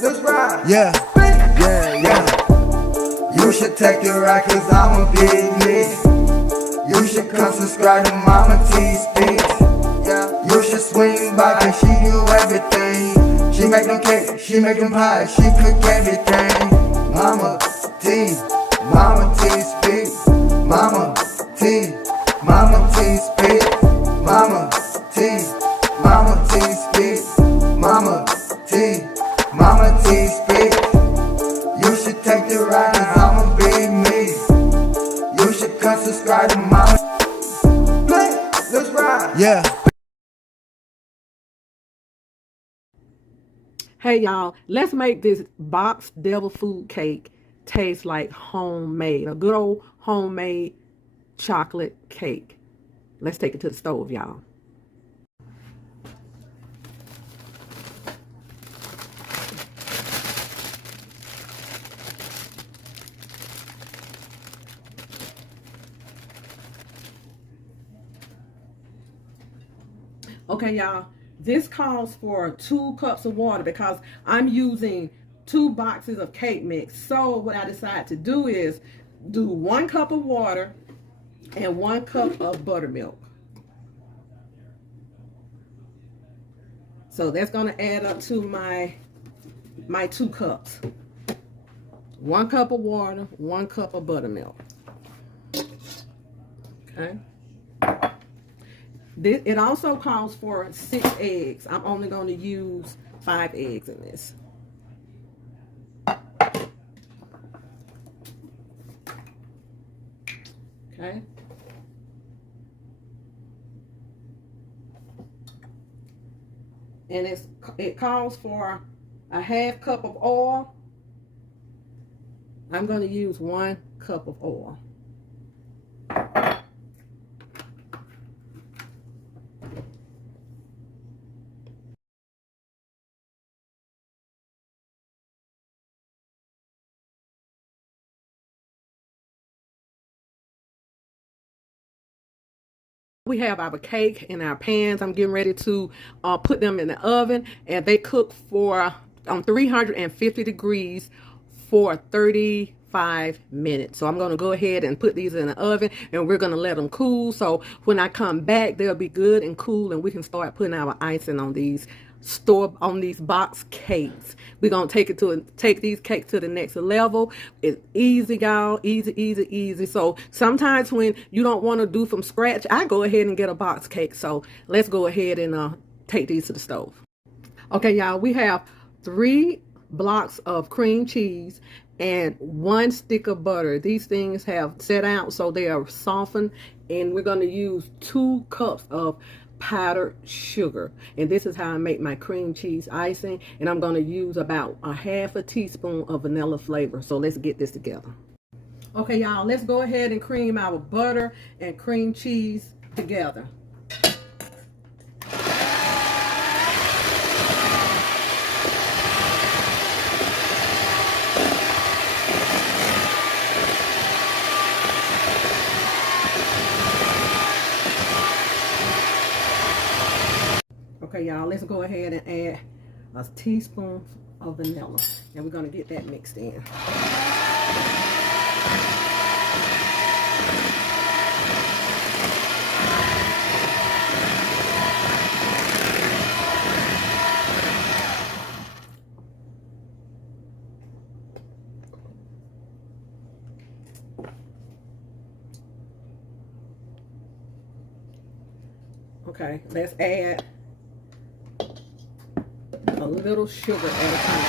Let's ride. Yeah. You should take the ride cause I'm a big nigga. You should come subscribe to Mama T's Speaks. You should swing by cause she do everything. She make them cake, she make them pies, she cook everything. Mama T Speaks. Mama T Speaks. Mama T Speaks. Mama T Speaks. You should take the ride cause I'm a big me. You should come subscribe to Mama. Let's ride. Yeah. Hey y'all, let's make this box devil food cake taste like homemade. A good old homemade chocolate cake. Let's take it to the stove, y'all. Okay, y'all, this calls for 2 cups of water because I'm using 2 boxes of cake mix. So what I decided to do is do 1 cup of water and 1 cup of buttermilk. So that's going to add up to my 2 cups. 1 cup of water, 1 cup of buttermilk. Okay. It also calls for 6 eggs. I'm only going to use 5 eggs in this. Okay. And it calls for a 1/2 cup of oil. I'm going to use 1 cup of oil. We have our cake in our pans. I'm getting ready to put them in the oven, and they cook for 350 degrees for 35 minutes. So I'm going to go ahead and put these in the oven, and we're going to let them cool. So when I come back, they'll be good and cool, and we can start putting our icing on these box cakes. We're gonna take these cakes to the next level. It's easy, y'all. Easy. So sometimes when you don't want to do from scratch, I go ahead and get a box cake. So let's go ahead and take these to the stove. Okay, y'all, we have 3 blocks of cream cheese and 1 stick of butter. These things have set out so they are softened, and we're going to use 2 cups of powdered sugar. And this is how I make my cream cheese icing, and I'm going to use about a 1/2 teaspoon of vanilla flavor. So let's get this together. Okay, y'all, let's go ahead and cream our butter and cream cheese together. Okay, y'all, let's go ahead and add a teaspoon of vanilla, and we're going to get that mixed in. Okay, let's add a little sugar at a time.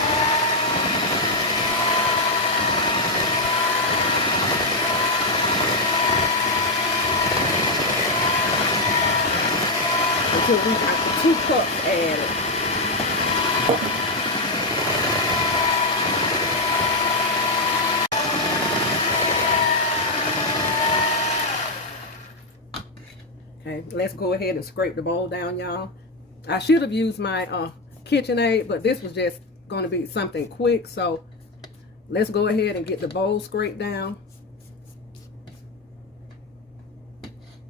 Until we got the 2 cups added. Okay, let's go ahead and scrape the bowl down, y'all. I should have used my KitchenAid, but this was just going to be something quick. So let's go ahead and get the bowl scraped down.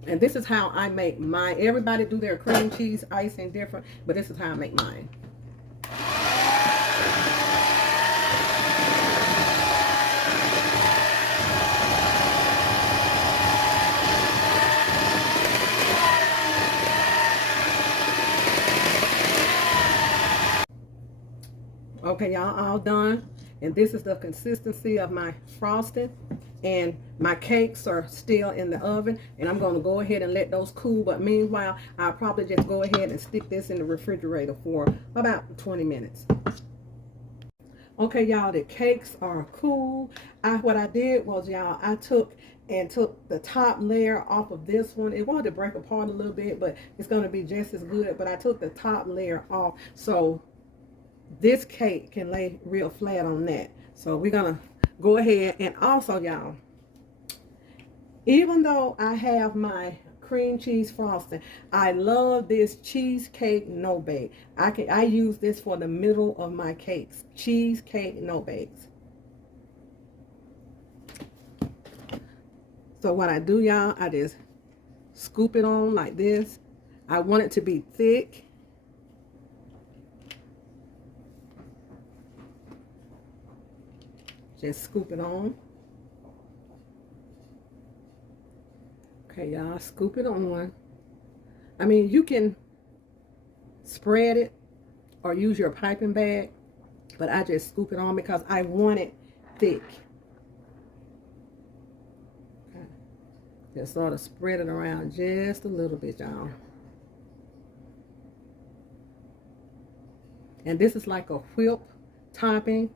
And this is how I make mine. Everybody do their cream cheese icing different, but this is how I make mine. Okay, y'all, all done. And this is the consistency of my frosting. And my cakes are still in the oven. And I'm going to go ahead and let those cool. But meanwhile, I'll probably just go ahead and stick this in the refrigerator for about 20 minutes. Okay, y'all, the cakes are cool. What I did was, y'all, I took the top layer off of this one. It wanted to break apart a little bit, but it's going to be just as good. But I took the top layer off so this cake can lay real flat on that. So we're gonna go ahead, and also, y'all, even though I have my cream cheese frosting, I love this cheesecake no bake. I use this for the middle of my cakes. Cheesecake no bakes. So what I do, y'all, I just scoop it on like this. I want it to be thick. Just scoop it on. Okay, y'all, scoop it on. I mean, you can spread it or use your piping bag, but I just scoop it on because I want it thick. Okay. Just sort of spread it around just a little bit, y'all. And this is like a whip topping.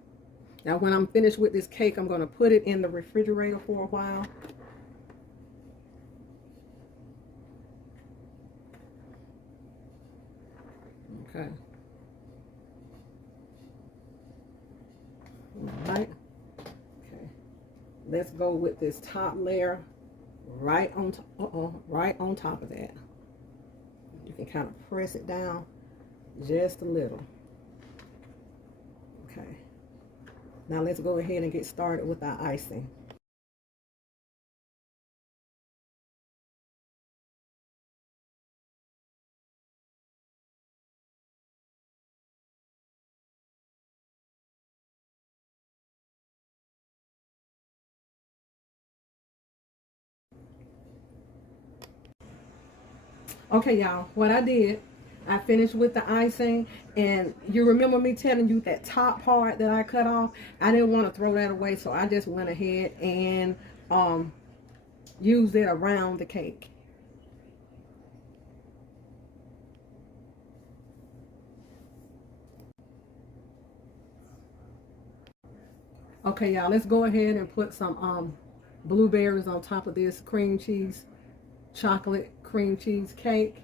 Now, when I'm finished with this cake, I'm going to put it in the refrigerator for a while. Okay. All right. Okay. Let's go with this top layer right on top of that. You can kind of press it down just a little. Okay. Now let's go ahead and get started with our icing. Okay, y'all, what I did, I finished with the icing, and you remember me telling you that top part that I cut off? I didn't want to throw that away, so I just went ahead and used it around the cake. Okay, y'all, let's go ahead and put some blueberries on top of this cream cheese, chocolate cream cheese cake.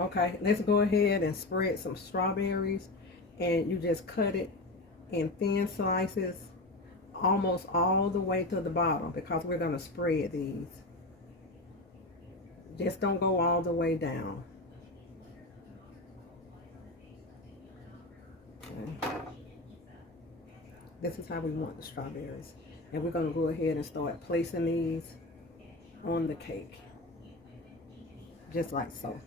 Okay, let's go ahead and spread some strawberries, and you just cut it in thin slices almost all the way to the bottom because we're going to spread these. Just don't go all the way down. Okay. This is how we want the strawberries. And we're going to go ahead and start placing these on the cake. Just like so.